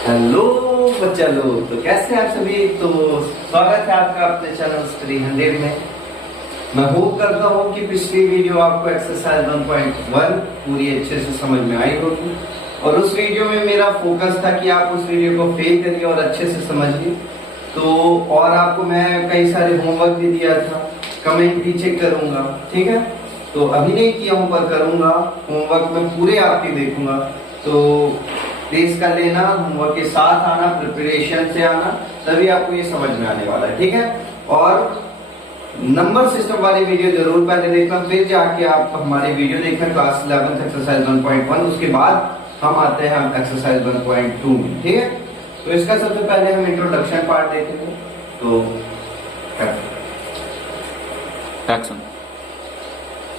Hello बच्चा लोग, तो कैसे हैं आप सभी। तो स्वागत है आपका अपने चैनल स्टडी 100 में। मैं होप करता हूँ कि पिछली वीडियो आपको एक्सरसाइज 1.1 पूरी अच्छे से समझ में आई होगी और उस वीडियो में मेरा फोकस था कि आप उस वीडियो को फेल करिए और अच्छे से समझिए। तो और आपको मैं कई सारे होमवर्क भी दिया था, कमेंट भी चेक करूंगा, ठीक है। तो अभी नहीं किया हूँ पर करूंगा, होमवर्क में पूरे आपके देखूंगा। तो प्लीज कर लेना, होमवर्क के साथ आना, प्रिपरेशन से आना, तभी आपको ये समझ में आने वाला है, ठीक है। और नंबर सिस्टम वाली वीडियो जरूर पहले देखना, फिर जाके आप हमारी वीडियो देखना क्लास 11 एक्सरसाइज 1.1। उसके बाद हम आते हैं एक्सरसाइज 1.2 में, ठीक है। तो इसका सबसे पहले हम इंट्रोडक्शन पार्ट देखेंगे। तो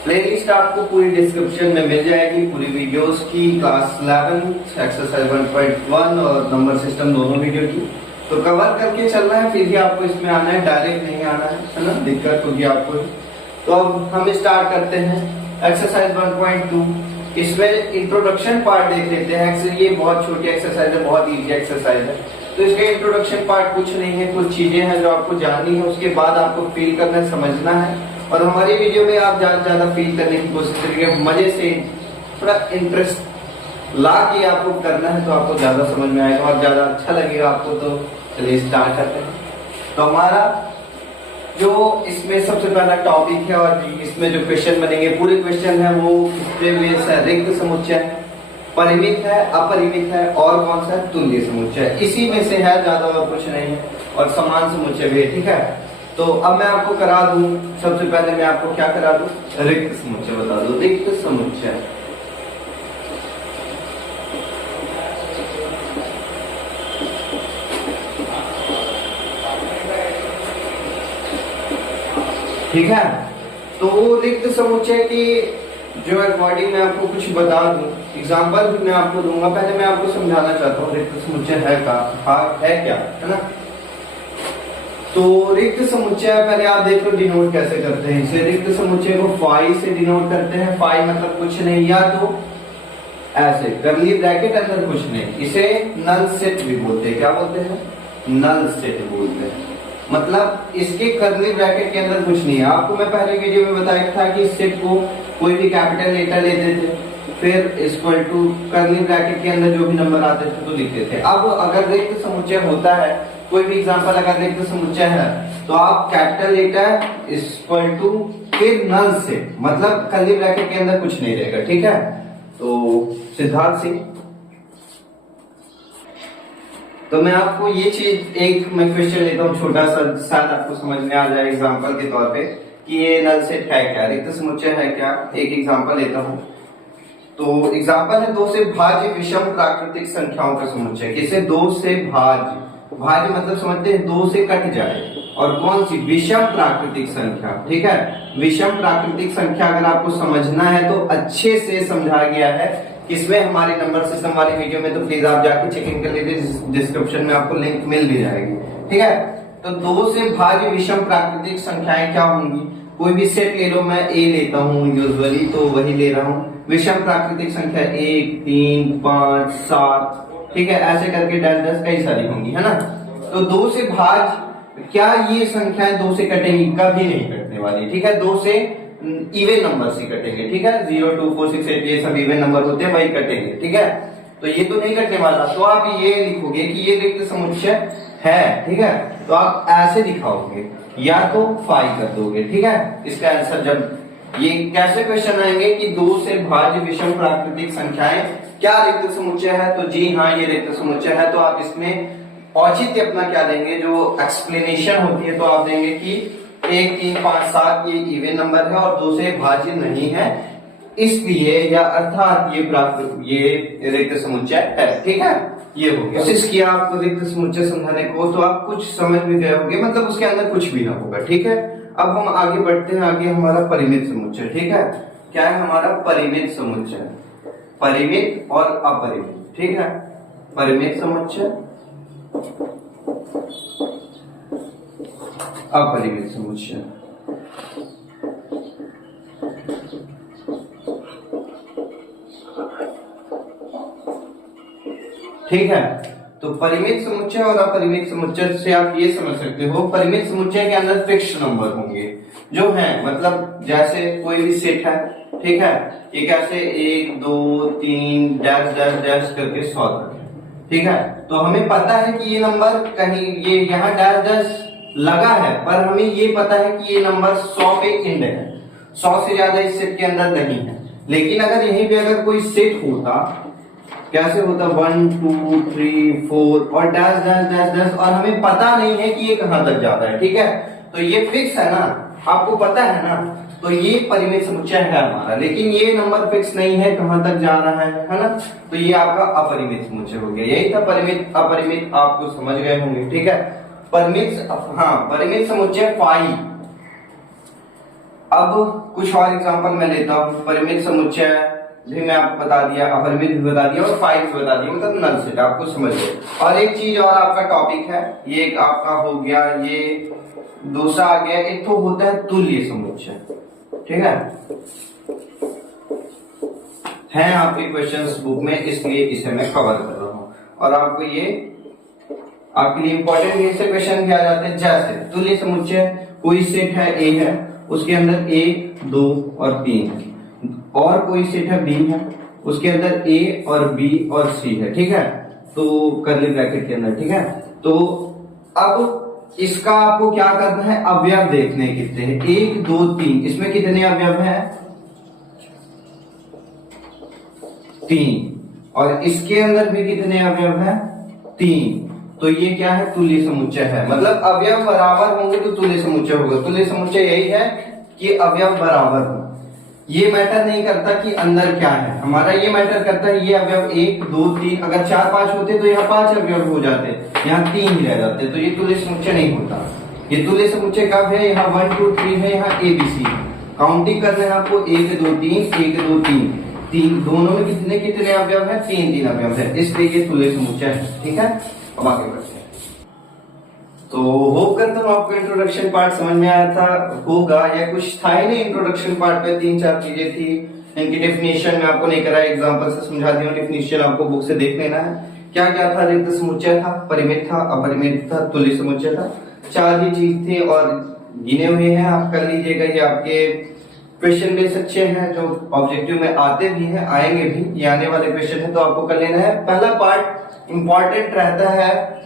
प्लेलिस्ट आपको पूरी डिस्क्रिप्शन में मिल जाएगी, पूरी वीडियोस की, क्लास 11 एक्सरसाइज 1.1 और नंबर सिस्टम दोनों वीडियो की। तो कवर करके चलना है, फिर ही आपको इसमें आना है, डायरेक्ट नहीं आना है ना, दिक्कत होगी आपको। तो अब हम स्टार्ट करते हैं एक्सरसाइज 1.2। इसमें इंट्रोडक्शन पार्ट देख लेते हैं। ये बहुत छोटी एक्सरसाइज है, बहुत इजी एक्सरसाइज है। तो इसका इंट्रोडक्शन पार्ट कुछ नहीं है, कुछ चीजें हैं जो आपको जाननी है, उसके बाद आपको फील करना है, समझना है। और हमारी वीडियो में आप ज्यादा फील करने की कोशिश करिए, मजे से थोड़ा इंटरेस्ट ला के आपको करना है, तो आपको ज्यादा समझ में आएगा और ज्यादा अच्छा लगेगा आपको। तो चलिए स्टार्ट करते हैं। तो हमारा जो इसमें सबसे पहला टॉपिक है और इसमें जो क्वेश्चन बनेंगे, पूरे क्वेश्चन है वो रिक्त समुच्चय, परिमित है, अपरिमित है और कौन सा है, तुल्य समुच्चय। इसी में से है, ज्यादा और कुछ नहीं है। और समान समुच्चय भी है, ठीक है। तो अब मैं आपको करा दूं, सबसे पहले मैं आपको क्या करा दूं, रिक्त समुच्चय बता दूं। रिक्त समुच्चय ठीक है। तो रिक्त समुच्चय की जो अकॉर्डिंग मैं आपको कुछ बता दूं, एग्जांपल भी मैं आपको दूंगा। पहले मैं आपको समझाना चाहता हूँ रिक्त समुच्चय है क्या, है ना। तो रिक्त समुच्चय पहले आप देखो डिनोट कैसे करते हैं इसे। रिक्त समुच्चय को फाई से डिनोट करते हैं। फाई मतलब कुछ नहीं, या तो ऐसे कर्ली ब्रैकेट अंदर कुछ नहीं, इसे नल सेट भी बोलते हैं। क्या बोलते हैं, नल सेट बोलते हैं। मतलब इसके कर्ली ब्रैकेट के अंदर कुछ नहीं है। आपको मैं पहले वीडियो में बताया था कि सेट को कोई भी कैपिटल लेटर लेते थे, फिर इक्वल टू कर्ली ब्रैकेट के अंदर जो भी नंबर आते थे तो लिखते थे। अब अगर रिक्त समुच्चय होता है, कोई भी एग्जांपल अगर रिक्त समुच्चय है, तो आप कैपिटल लेटर इक्वल टू फिर नल से, मतलब कर्ली ब्रैकेट के अंदर कुछ नहीं रहेगा, ठीक है। तो सिद्धार्थ सिंह, तो मैं आपको ये चीज एक मैं क्वेश्चन लेता हूँ छोटा सा, शायद आपको समझ में आ जाए एग्जांपल के तौर पे कि ये नल सेट है क्या, रिक्त समुच्चय है क्या। एक एग्जांपल लेता हूँ। तो एग्जांपल है, 2 से भाज्य विषम प्राकृतिक संख्याओं का समुच्चय। किसे, 2 से भाज्य, भाज्य मतलब समझते हैं 2 से कट जाए, और कौन सी, विषम प्राकृतिक संख्या, ठीक है। विषम प्राकृतिक संख्या अगर आपको समझना है तो अच्छे से समझा गया है इसमें हमारी नंबर सिस्टम वाली वीडियो में। तो प्लीज आप जाके चेकिंग कर लीजिए, डिस्क्रिप्शन में आपको लिंक मिल भी जाएगी, ठीक है। तो 2 से भाज्य विषम प्राकृतिक संख्याएं क्या होंगी, कोई भी सेट ले लो, मैं ए लेता हूँ यूजुअली, तो वही ले रहा हूँ। विषम प्राकृतिक संख्या 1, 3, 5, 7, ठीक है, ऐसे करके 10 कई सारी होंगी, है ना। तो 2 से भाज्य, क्या ये संख्याएं 2 से कटेंगी, कभी नहीं कटने वाली, ठीक है। 2 से इवन नंबर से कटेंगे, ठीक है। 0, 2, 4, 6, 8 ये सब इवन नंबर होते हैं, वही कटेंगे, ठीक है। तो ये तो नहीं कटने वाला, तो आप ये लिखोगे कि ये रिक्त समुच्चय है, ठीक है। तो आप ऐसे दिखाओगे या तो फाई कर दोगे, ठीक है। इसका आंसर जब ये कैसे क्वेश्चन आएंगे कि 2 से भाज्य विषम प्राकृतिक संख्याएं क्या रिक्त समुच्चय है, तो जी हाँ ये रिक्त समुच्चय है। तो आप इसमें औचित्य अपना क्या देंगे, जो एक्सप्लेनेशन होती है, तो आप देंगे कि 1, 3, 5, 7 ये इवन नंबर है और 2 से भाज्य नहीं है, इसलिए या अर्थात ये रिक्त समुच्चय है, ठीक है। ये हो गया। कोशिश किया आपको रिक्त समुच्चय समझाने को, तो आप कुछ समझ में गए होंगे, मतलब उसके अंदर कुछ भी ना होगा, ठीक है। अब हम आगे बढ़ते हैं, आगे हमारा परिमित समुच्चय, ठीक है। क्या है हमारा परिमित समुच्चय, परिमित और अपरिमित, ठीक है। परिमित समुच्चय, अपरिमित समुच्चय। ठीक है। तो परिमित समुच्चय और अपरिमित समुच्चय से आप ये समझ सकते हो, परिमित समुच्चय के अंदर फिक्स्ड नंबर होंगे जो है, मतलब जैसे कोई भी सेट है, ठीक है, ये कैसे 1 2 3 डैश डैश डैश करके 100 तक है, ठीक है। तो हमें पता है कि ये नंबर कहीं ये यहाँ डैश डैश लगा है, पर हमें ये पता है कि ये नंबर 100 पे एंड है, 100 से ज्यादा इस सेट के अंदर नहीं है। लेकिन अगर यहीं पे अगर कोई सेट होता, कैसे होता 1 2 3 4 और डैश डैश डैश डैश, और हमें पता नहीं है कि ये कहां तक जाता है, ठीक है। तो ये फिक्स है ना, आपको पता है ना, तो ये परिमित समुच्चय है हमारा। लेकिन ये नंबर फिक्स नहीं है कहां तक जा रहा है ना, तो ये आपका अपरिमित समुच्चय हो गया। यही था परिमित अपरिमित, आपको समझ गए होंगे, ठीक है। परिमित, हाँ, परिमित समुच्चय फाई। अब कुछ और एग्जांपल मैं लेता हूं। परिमित समुच्चय भी मैं आपको बता दिया, अपरिमित भी बता दिया और फाई भी बता दिया, मतलब नल सेट, आपको समझ गए। और एक चीज और आपका टॉपिक है, ये एक आपका हो गया, ये दूसरा आ गया, एक तो होता है तुल्य समुच्चय, ठीक है आपके क्वेश्चंस बुक में, इसलिए इसे मैं कवर कर रहा हूं। और आपको ये आपके लिए इंपॉर्टेंट ऐसे क्वेश्चन किया जाते हैं, जैसे तुल्य समुच्चय, कोई सेट है ए है, उसके अंदर 1 2 और 3 है, और कोई सेट है बी है, उसके अंदर ए और बी और सी है, ठीक है, तो कर्ली ब्रैकेट के अंदर, ठीक है। तो अब इसका आपको क्या करना है, अवयव देखने कितने हैं, 1 2 3, इसमें कितने अवयव हैं, 3, और इसके अंदर भी कितने अवयव हैं, 3। तो ये क्या है, तुल्य समुच्चय है, मतलब अवयव बराबर होंगे तो तुल्य समुच्चय होगा। तुल्य समुच्चय यही है कि अवयव बराबर हो। ये मैटर नहीं करता कि अंदर क्या है, हमारा ये मैटर करता है ये अवयव 1 2 3, अगर 4 5 होते तो यहाँ 5 अवयव हो जाते, यहाँ 3 ही रह जाते, तो ये तुल्य समुच्चय नहीं होता। ये तुल्य समुच्चय कब है, यहाँ 1 2 3 है, यहाँ ABC है, काउंटिंग करना है आपको, 1 2 3 1 2 3, दोनों में कितने कितने अवयव है, 3 अवयव है, इसलिए ये तुल्य समुच्चय है, ठीक है। अब आगे बढ़ते हैं। तो होप करता हूँ आपको इंट्रोडक्शन पार्ट समझ में आया था होगा, या कुछ था ही नहीं इंट्रोडक्शन पार्ट में, 3-4 चीजें थी, इनकी डेफिनेशन में आपको नहीं कराया, एग्जांपल से समझा दिया, डेफिनेशन आपको बुक से देख लेना है। क्या क्या था, रिक्त समुच्चय था, परिमित था, अपरिमित था, तुल्य समुच्चय था, 4 ही चीज थे और गिने हुए हैं, आप कर लीजिएगा। ये आपके क्वेश्चन बेस अच्छे हैं जो ऑब्जेक्टिव में आते भी हैं, आएंगे भी, ये आने वाले क्वेश्चन है, तो आपको कर लेना है। पहला पार्ट इंपॉर्टेंट रहता है,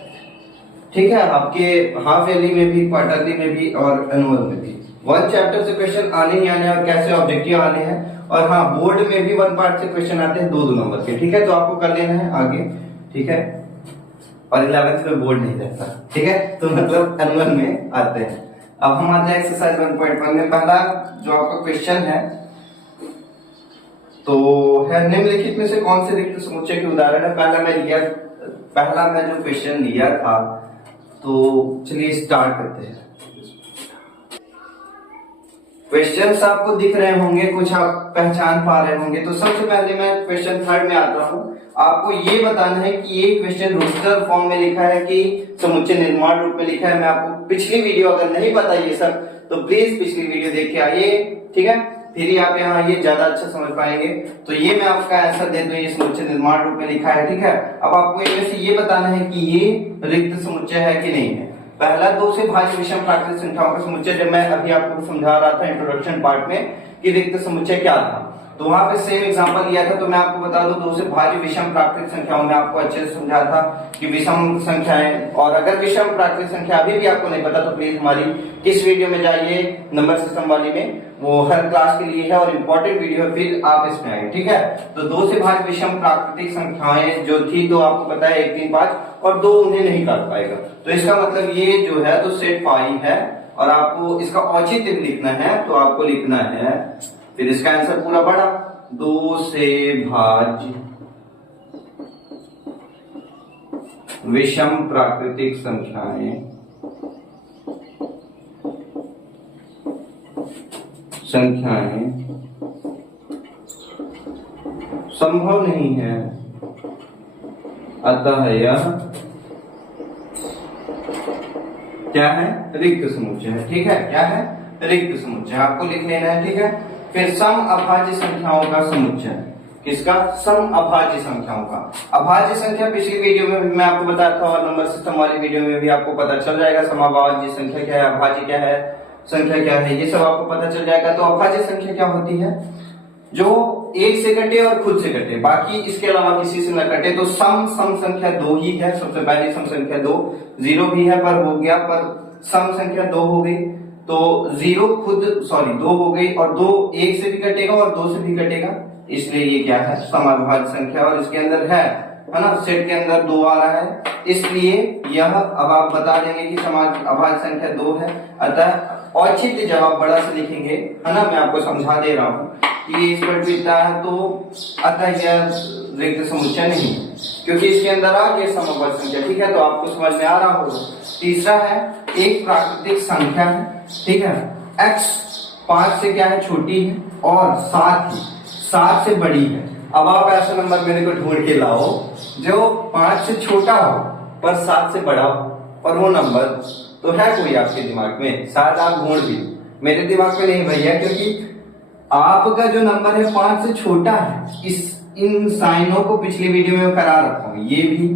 ठीक है, आपके हाफ ईयरली में भी, क्वार्टरली में भी और एनुअल में भी 1 चैप्टर से क्वेश्चन आने ही आने और कैसे ऑब्जेक्टिव आने हैं। और हाँ, बोर्ड में भी 1 पार्ट से क्वेश्चन आते हैं 2 नंबर के, ठीक है, तो आपको कर लेना है आगे, ठीक है। और 11th में बोर्ड नहीं रहता, ठीक है, तो मतलब एनुअल में आते हैं। अब हम आते हैं एक्सरसाइज 1.1 में। पहला जो आपका क्वेश्चन है तो है, निम्नलिखित में से कौन से रिक्त समुच्चय के उदाहरण है। पहला मैं जो क्वेश्चन लिया था, तो चलिए स्टार्ट करते हैं। क्वेश्चंस आपको दिख रहे होंगे, कुछ आप पहचान पा रहे होंगे। तो सबसे पहले मैं क्वेश्चन 3 में आता हूं। आपको ये बताना है कि ये क्वेश्चन रोस्टर फॉर्म में लिखा है कि समुच्चय निर्माण रूप में लिखा है। मैं आपको पिछली वीडियो अगर नहीं पता ये सब, तो प्लीज पिछली वीडियो देख के आइए, ठीक है, फिर ही आप यहाँ ये ज्यादा अच्छा समझ पाएंगे। तो ये मैं आपका आंसर दे दूं, ये समुच्चय निर्माण रूप में लिखा है, ठीक है। अब आपको इनमें से ये बताना है कि ये रिक्त समुच्चय है कि नहीं है। पहला 2 से भाज्य विषम प्राकृतिक संख्याओं का समुच्चय, जब मैं अभी आपको समझा रहा था इंट्रोडक्शन पार्ट में कि रिक्त समुच्चय क्या था, तो वहां पे सेम एग्जांपल लिया था। तो मैं आपको बता दूं, 2 से भाज्य विषम प्राकृतिक संख्याओं में आपको अच्छे से समझा था कि विषम संख्याएं, और अगर विषम प्राकृतिक संख्या अभी भी आपको नहीं पता तो प्लीज हमारी इस वीडियो में जाइए, नंबर सिस्टम वाली में, वो हर क्लास के लिए है और इम्पोर्टेंट वीडियो है, फिर आप इसमें आए, ठीक है। तो 2 से भाज्य विषम प्राकृतिक संख्याएं जो थी, तो आपको पता है 1 3 5 और 2 उन्हें नहीं काट पाएगा, तो इसका मतलब ये जो है तो सेट पाई है। और आपको इसका औचित्य लिखना है, तो आपको लिखना है, फिर इसका आंसर पूरा बड़ा, 2 से भाज्य विषम प्राकृतिक संख्याएं संभव नहीं है, अतः यह क्या है, रिक्त समुच्चय है, ठीक है। क्या है, रिक्त समुच्चय, आपको लिख लेना है, ठीक है। फिर सम अभाज्य संख्याओं का समुच्चय, किसका? सम अभाज्य संख्याओं का। अभाज्य संख्या पिछली वीडियो में भी मैं आपको बताया था और नंबर सिस्टम वाली वीडियो में भी आपको पता चल जाएगा सम अभाज्य संख्या क्या है, अभाज्य क्या है, संख्या क्या है, ये सब आपको पता चल जाएगा। तो अभाज्य संख्या क्या होती है? जो एक से कटे और खुद से कटे, बाकी इसके अलावा किसी से न कटे। तो सम संख्या 2 ही है। सबसे पहली सम संख्या 2, 0 भी है पर हो गया, पर सम संख्या 2 हो गई। तो 2 हो गई और 2 1 से भी कटेगा और 2 से भी कटेगा, इसलिए ये क्या है? समअभाज्य संख्या। और इसके अंदर है ना, सेट के अंदर 2 आ रहा है, इसलिए यह अब आप बता देंगे कि समअभाज्य संख्या 2 है। अतः औचित्य जब आप बड़ा से लिखेंगे, है ना, मैं आपको समझा दे रहा हूँ कि इस पर इतना है, तो अतः यह रिक्त समुच्चय नहीं है, क्योंकि इसके अंदर आ गया समअभाज्य संख्या। ठीक है, तो आपको समझ में आ रहा होगा। तीसरा है एक प्राकृतिक संख्या है, ठीक है, x 5 से क्या है? छोटी है और 7 से बड़ी है। अब आप ऐसा नंबर मेरे को ढूंढ के लाओ जो 5 से छोटा हो पर 7 से बड़ा हो, और वो नंबर तो है कोई आपके दिमाग में? शायद आप ढूंढ भी, मेरे दिमाग में नहीं भैया, क्योंकि आपका जो नंबर है 5 से छोटा है। इन साइनों को पिछली वीडियो में करा रखा हूं, ये भी,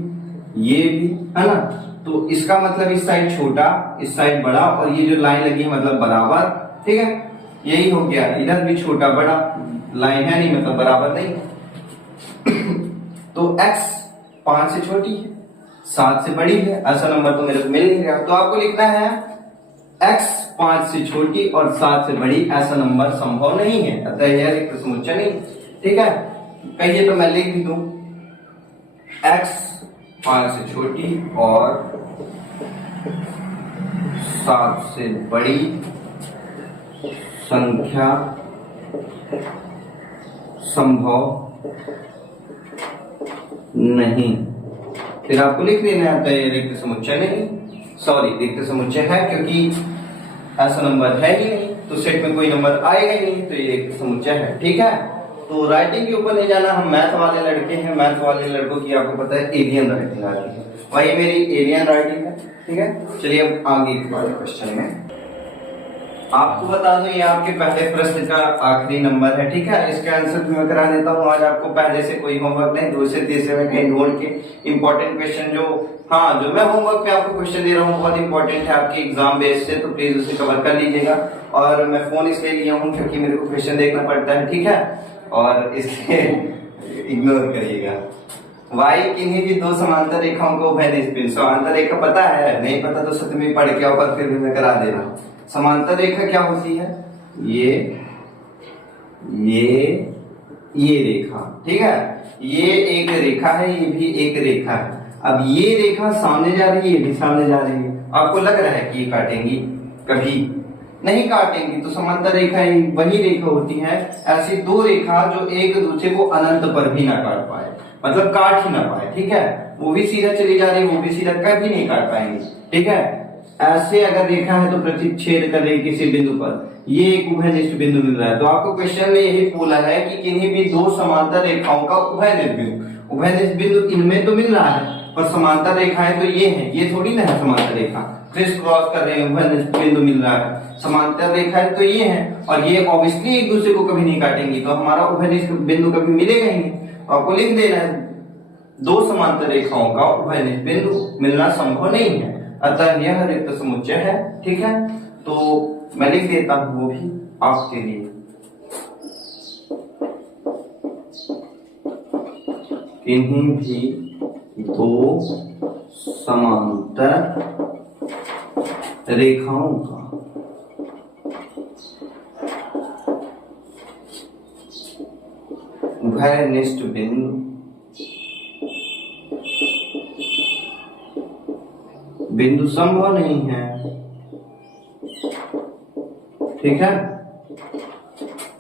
है ना। तो इसका मतलब इस साइड छोटा, इस साइड बड़ा, और ये जो लाइन लगी है मतलब बराबर। ठीक है, यही हो गया। इधर भी छोटा बड़ा लाइन है नहीं, मतलब बराबर नहीं। तो x 5 से छोटी है, 7 से बड़ी है, ऐसा नंबर तो मेरे को मिल नहीं रहा। तो आपको लिखना है x 5 से छोटी और 7 से बड़ी, ऐसा नंबर संभव नहीं है, अतः यह रिक्त समुच्चय नहीं। ठीक है, कहिए तो मैं लिख भी दूं, x 5 से छोटी और 7 से बड़ी संख्या संभव नहीं। फिर आपको लिख देना है ये रिक्त समुच्चय नहीं, सॉरी रिक्त समुच्चय है, क्योंकि ऐसा नंबर है ही नहीं, तो सेट में कोई नंबर आएगा ही नहीं, तो ये रिक्त समुच्चय है। ठीक है, तो राइटिंग के ऊपर नहीं जाना, हम मैथ वाले लड़के हैं, मैथ वाले लड़कों की आपको पता है एलियन राइटिंग आती है, वही मेरी एलियन राइटिंग है। ठीक है, चलिए अब आगे वाले क्वेश्चन में आपको बता दूं, ये आपके पहले प्रश्न का आखिरी नंबर है। ठीक है, इसका आंसर मैं करा देता हूँ। आज आपको पहले से कोई होमवर्क नहीं, दूसरे तीसरे में कहीं ढूंढ के इंपॉर्टेंट क्वेश्चन जो मैं होमवर्क पे आपको क्वेश्चन दे रहा हूँ बहुत इंपॉर्टेंट है आपके एग्जाम बेस से, तो प्लीज उसे कवर कर लीजिएगा। और मैं फोन इसलिए लिया हूँ क्योंकि मेरे को क्वेश्चन देखना पड़ता है। ठीक है, और इसलिए इग्नोर करिएगा। वाई किन्हीं भी दो समांतर रेखाओं को उभयनिष्ठ, समांतर रेखा पता है? नहीं पता तो सतमी पढ़ के ऊपर फिर भी मैं करा दे रहा हूँ। समांतर रेखा क्या होती है? ये रेखा। ठीक है, ये एक रेखा है, ये भी एक रेखा है। अब ये रेखा सामने जा रही है, ये भी सामने जा रही है। आपको लग रहा है कि ये काटेंगी? कभी नहीं काटेंगी। तो समांतर रेखा वही रेखा होती है, ऐसी दो रेखा जो एक दूसरे को अनंत पर भी ना काट पाए, मतलब काट ही ना पाए। ठीक है, वो भी सीधा चली जा रही है, वो भी सीधा कभी नहीं काट पाएंगे। ठीक है, ऐसे अगर रेखा है तो प्रतिच्छेद कर रही किसी बिंदु पर, ये एक उभयनिष्ठ बिंदु मिल रहा है। तो आपको क्वेश्चन में यही बोला है कि किन्हीं भी दो समांतर रेखाओं का उभयनिष्ठ बिंदु इनमें तो मिल रहा है, पर समांतर रेखाएं तो ये है, ये थोड़ी ना है समांतर रेखा, क्रिस क्रॉस कर रहे हैं, उभयनिष्ठ बिंदु मिल रहा है। समांतर रेखाएं तो ये है, और ये ऑब्वियसली एक दूसरे को कभी नहीं काटेंगी, तो हमारा उभयनिष्ठ बिंदु कभी मिलेगा ही नहीं। तो आपको लिख देना है दो समांतर रेखाओं का उभयनिष्ठ बिंदु मिलना संभव नहीं है, अतः यह रिक्त समुच्चय है। ठीक है, तो मैं लिख देता हूं वो भी आपके लिए। किन्हीं भी दो समांतर रेखाओं का उभयनिष्ठ बिंदु संभव नहीं है। ठीक है,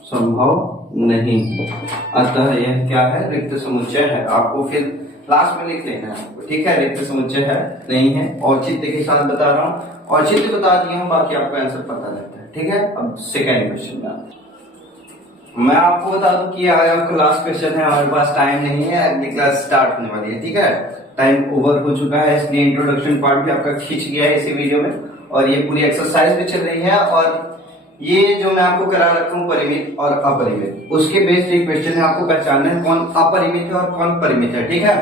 संभव नहीं, अतः यह क्या है? रिक्त समुच्चय है। आपको फिर लास्ट में लिख लेना है। ठीक है, रिक्त समुच्चय है, नहीं है। औचित्य के साथ बता रहा हूँ, औचित्य बता दिया हूँ, बाकी आपको आंसर पता रहता है। ठीक है, अब सेकेंड क्वेश्चन में मैं आपको बता दूं कि आज आपका लास्ट क्वेश्चन है, हमारे पास टाइम नहीं है, अगली क्लास स्टार्ट होने वाली है। ठीक है, टाइम ओवर हो चुका है, इसलिए इंट्रोडक्शन पार्ट भी आपका खींच गया है इसी वीडियो में, और ये पूरी एक्सरसाइज भी चल रही है, और ये जो मैं आपको करा रखा हूँ परिमित और अपरिमित, उसके बेस्ड एक क्वेश्चन है, आपको पहचानना है कौन अपरिमित है और कौन परिमित है, ठीक है।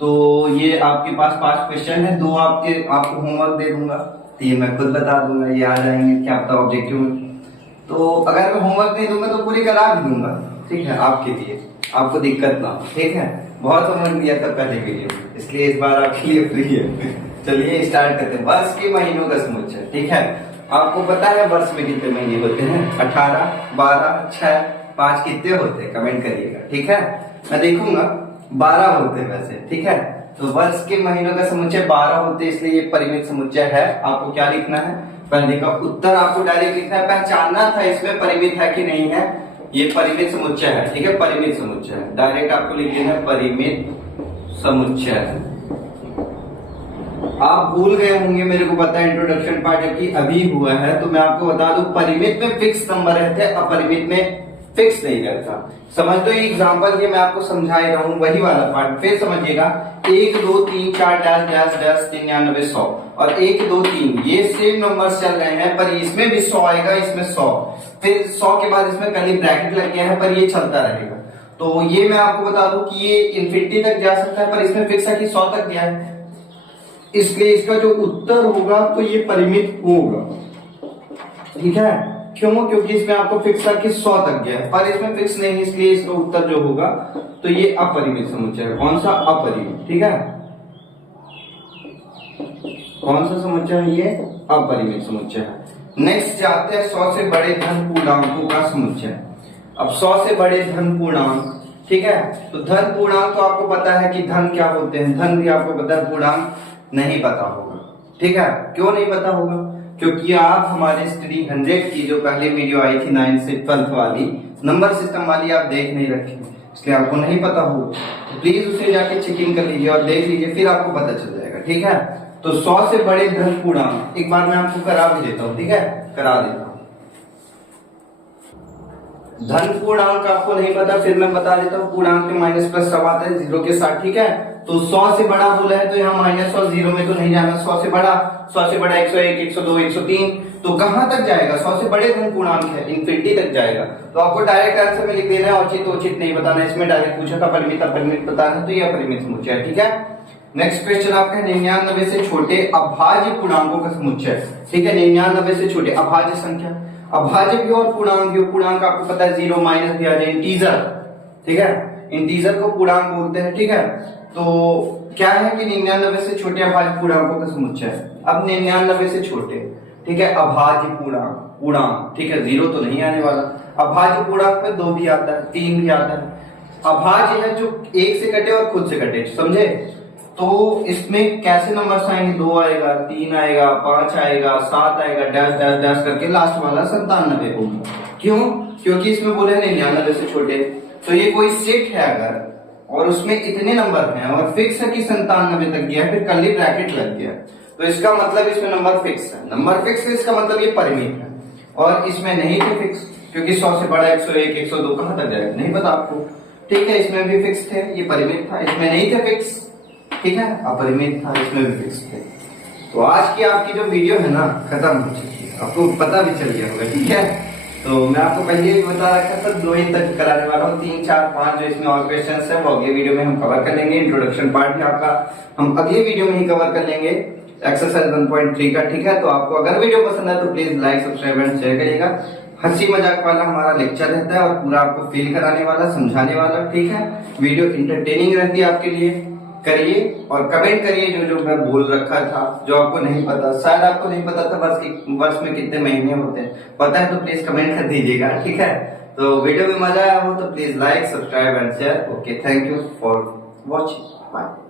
तो ये आपके पास 5 क्वेश्चन है, 2 आपको होमवर्क दे दूंगा, 3 मैं खुद बता दूंगा, ये आ जाएंगे क्या पता ऑब्जेक्टिव में। तो अगर मैं होमवर्क नहीं दूंगा तो पूरी करा भी दूंगा, ठीक है, आपके लिए, आपको दिक्कत ना हो, ठीक है। बहुत होमवर्क दिया था पहले वीडियो में, इसलिए इस बार आपके लिए फ्री है। चलिए स्टार्ट करते हैं। वर्ष के महीनों का समुच्चय, ठीक है। आपको पता है वर्ष में कितने महीने होते हैं? 18, 12, 6, 5 कितने होते हैं? कमेंट करिएगा, ठीक है। मैं देखूंगा 12 होते हैं वैसे, ठीक है। तो वर्ष के महीनों का समुच्चय 12 होते हैं, इसलिए ये परिमित समुच्चय है। आपको क्या लिखना है? पहले का उत्तर आपको डायरेक्ट लिखना है, पहचानना था इसमें परिमित है कि नहीं है। ये परिमित समुच्चय है, ठीक है, परिमित समुच्चय है। डायरेक्ट आपको लिख देना है परिमित समुच्चय है। आप भूल गए होंगे, मेरे को पता है इंट्रोडक्शन पार्ट जबकि अभी हुआ है, तो मैं आपको बता दूं परिमित में फिक्स नंबर रहते हैं, अपरिमित में फिक्स नहीं रहता। समझ लो ये एग्जांपल, ये मैं आपको समझा ही रहा हूं, वही वाला पार्ट फिर समझिएगा। 1 2 3 4 डैश डैश डैश 93 100 और 1 2 3 ये सेम नंबर्स चल रहे हैं, पर इसमें भी 100 आएगा, इसमें 100, फिर 100 के बाद इसमें कर्ली ब्रैकेट लग गया है, पर ये चलता रहेगा। तो ये मैं आपको बता दूं कि ये इन्फिनिटी तक जा सकता है, पर इसमें फिक्स है कि 100 तक गया है, इसलिए इसका जो उत्तर होगा तो ये परिमित होगा, ठीक है। क्यों? क्योंकि इसमें आपको फिक्स है कि 100 तक गया है, पर इसमें फिक्स नहीं, इसलिए इसका उत्तर जो होगा तो ये अपरिमित समुच्चय है। कौन सा? अपरिमित, ठीक है। कौन सा समुच्चय है ये? अपरिमित समुच्चय है। नेक्स्ट जाते हैं 100 से बड़े धन पूर्णांकों का समुच्चय। अब 100 से बड़े धन पूर्णांक, ठीक है। तो धन पूर्णांक तो आपको पता है कि धन क्या होते हैं, धन भी आपको पता है, पूर्णांक नहीं पता होगा, ठीक है। क्यों नहीं पता होगा? क्योंकि आप हमारे स्टडी 100 की जो पहले वीडियो आई थी 9 से 12 वाली नंबर सिस्टम वाली आप देख नहीं रखे, इसलिए आपको नहीं पता होगा। तो प्लीज उसे जाके चेकिंग कर लीजिए और देख लीजिए, फिर आपको पता चल जाएगा, ठीक है। तो 100 से बड़े धन पूर्णांक एक बार मैं आपको करा भी देता हूँ, ठीक है, करा देता हूँ। धन पूर्णांक आपको नहीं पता, फिर मैं बता देता हूँ। पूर्णांक के माइनस प्लस सब आता है 0 के साथ, ठीक है। तो 100 से बड़ा बोला है तो यहाँ माइनस और 0 में तो नहीं जाना। 100 से बड़ा 101, 102, 103, तो कहां तक जाएगा? 100 से बड़े धन पूर्णांक है, इन्फिनिटी तक जाएगा। तो आपको डायरेक्ट आंसर में लिख देना है, औचित उचित नहीं बताना। इसमें डायरेक्ट पूछा था परिमित अपरिमित बताना, तो ये अपरिमित समुच्चय है, ठीक है। नेक्स्ट क्वेश्चन आपका है 99 से छोटे अभाज्य पूर्णांकों का समुच्चय, ठीक है। 99 से छोटे अभाज्य संख्या, अभाज्य भी और पूर्णांक भी। पूर्णांक आपको पता है 0 माइनस भी आ जाए, इंटीजर, ठीक है। इंटीजर को पूर्णांक बोलते हैं, ठीक है। तो क्या है कि 99 से छोटे अभाज्य पूर्णांकों का समुच्चय है। अब 99 से छोटे, ठीक है, अभाज्य पूर्णांक, पूर्णांक, ठीक है, 0 तो नहीं आने वाला। अभाज्य पूर्णांक में 2 भी आता है, 3 भी आता है। अभाज्य है जो 1 से कटे और खुद से कटे, समझे। तो इसमें कैसे नंबर्स आएंगे? 2 आएगा, 3 आएगा, 5 आएगा, 7 आएगा, डैश डैश डैश करके लास्ट वाला 97 होगा। क्यों? क्योंकि इसमें बोले 99 से छोटे, तो ये कोई सेट है अगर और उसमें इतने नंबर हैं और फिक्स है कि 97 तक गया, फिर कर्ली ब्रैकेट लग गया, तो इसका मतलब इसमें नंबर फिक्स है। नंबर फिक्स है, इसका मतलब ये परिमित है। और इसमें नहीं थे फिक्स, क्योंकि 100 से बड़ा 101, 102 कहां तक जाएगा नहीं पता आपको, ठीक है। इसमें भी फिक्स थे, ये परिमित था। इसमें नहीं थे फिक्स, ठीक है, अपरिमित था, इसमें भी फिक्स थे। तो आज की आपकी जो वीडियो है ना खत्म हो चुकी है, आपको पता भी चल गया होगा, ठीक है। तो मैं आपको पहले ही बता रखा था 2 ही तक कराने वाला हूँ, 3 4 5 जो इसमें और क्वेश्चंस है वो अगले वीडियो में हम कवर कर लेंगे। इंट्रोडक्शन पार्ट भी आपका हम अगले वीडियो में ही कवर कर लेंगे, एक्सरसाइज 1.3 का, ठीक है। तो आपको अगर वीडियो पसंद है तो please like, subscribe and share करिएगा। हंसी मजाक वाला हमारा लेक्चर रहता है और पूरा आपको फील कराने वाला, समझाने वाला, ठीक है। वीडियो इंटरटेनिंग रहती है आपके लिए। करिए और कमेंट करिए जो जो मैं बोल रखा था, जो आपको नहीं पता, शायद आपको नहीं पता था वर्ष में कितने महीने होते हैं, पता है तो प्लीज कमेंट कर दीजिएगा, ठीक है। तो वीडियो में मजा आया हो तो please like, subscribe and share. Okay, thank you for watching, bye.